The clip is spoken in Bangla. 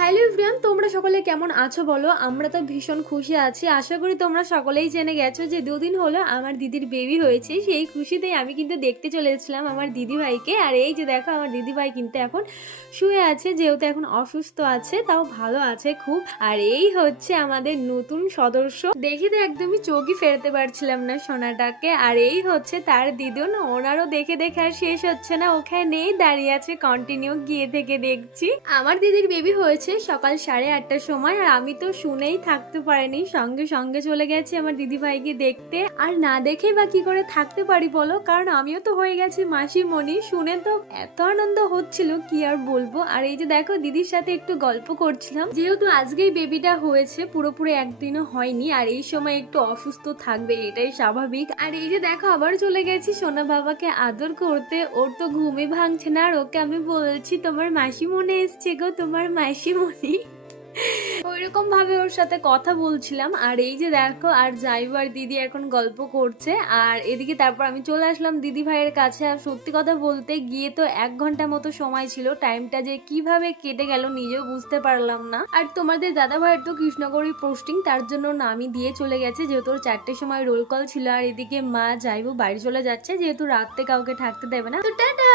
হ্যালো এভরিওয়ান, তোমরা সকলে কেমন আছো বলো? আমরা তো ভীষণ খুশি আছি। আশা করি তোমরা সকলেই জেনে গেছো যে দুদিন হলো আমার দিদির বেবি হয়েছে। সেই খুশিতেই আমি কিন্তু দেখতে চলে এসেছিলাম আমার দিদিভাইকে। আর এই যে দেখো আমার দিদিভাই কিন্তু এখন শুয়ে আছে, যেহেতু এখন অসুস্থ আছে, তাও ভালো আছে খুব। আর এই হচ্ছে আমাদের নতুন সদস্য, দেখে তো একদমই চোখই ফেরতে পারছিলাম না সোনাটাকে। আর এই হচ্ছে তার দিদুন, ওনারও দেখে দেখে আর শেষ হচ্ছে না, ওখানেই দাঁড়িয়ে আছে, কন্টিনিউ গিয়ে থেকে দেখছি। আমার দিদির বেবি হয়েছে সকাল 8:30টার সময়, আর আমি তো শুনেই থাকতে পারিনি, সঙ্গে সঙ্গে চলে গেছি আমার দিদি ভাইকে দেখতে। আর না দেখেই বা কি করে থাকতে পারি বলো, কারণ আমিও তো হয়ে গেছি মাসিমণি। শুনে তো এত আনন্দ হচ্ছিল কি আর বলবো। আর এই যে দেখো দিদির সাথে একটু গল্প করছিলাম, যেহেতু আজকেই বেবিটা হয়েছে, পুরোপুরি একদিনও হয়নি, আর এই সময় একটু অসুস্থ থাকবে, এটাই স্বাভাবিক। আর এই যে দেখো আবার চলে গেছি সোনা বাবাকে আদর করতে, ওর তো ঘুমই ভাঙছে না, আর ওকে আমি বলছি তোমার মাসি মনে এসছে গো, তোমার মাসিমণি। ওইরকম ভাবে ওর সাথে কথা বলছিলাম। আর এই যে দেখো আর যাইবার দিদি এখন গল্প করছে, আর এদিকে তারপর আমি চলে আসলাম দিদি ভাইয়ের কাছে। আর সত্যি কথা বলতে গিয়ে তো 1 ঘন্টা মতো সময় ছিল, টাইমটা যে কিভাবে কেটে গেল নিজেও বুঝতে পারলাম না। আর তোমাদের দাদা ভাইয়ের তো কৃষ্ণগড়ি পোস্টিং, তার জন্য না আমি দিয়ে চলে গেছে, যেহেতু ওর 4টের সময় রোল কল ছিল। আর এদিকে মা যাইবো বাড়ি চলে যাচ্ছে, যেহেতু রাতে কাউকে থাকতে দেবে না। তো টাটা।